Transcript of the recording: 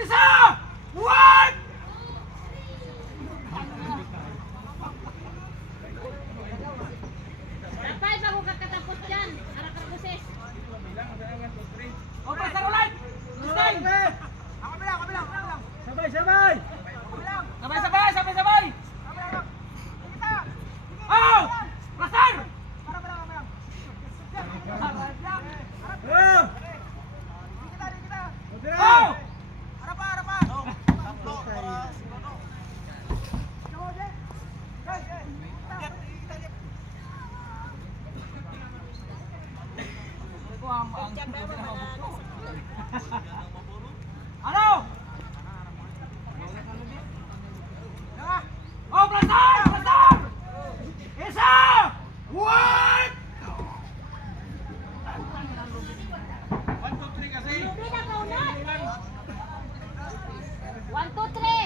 It's out! ความจำได้ว่ามา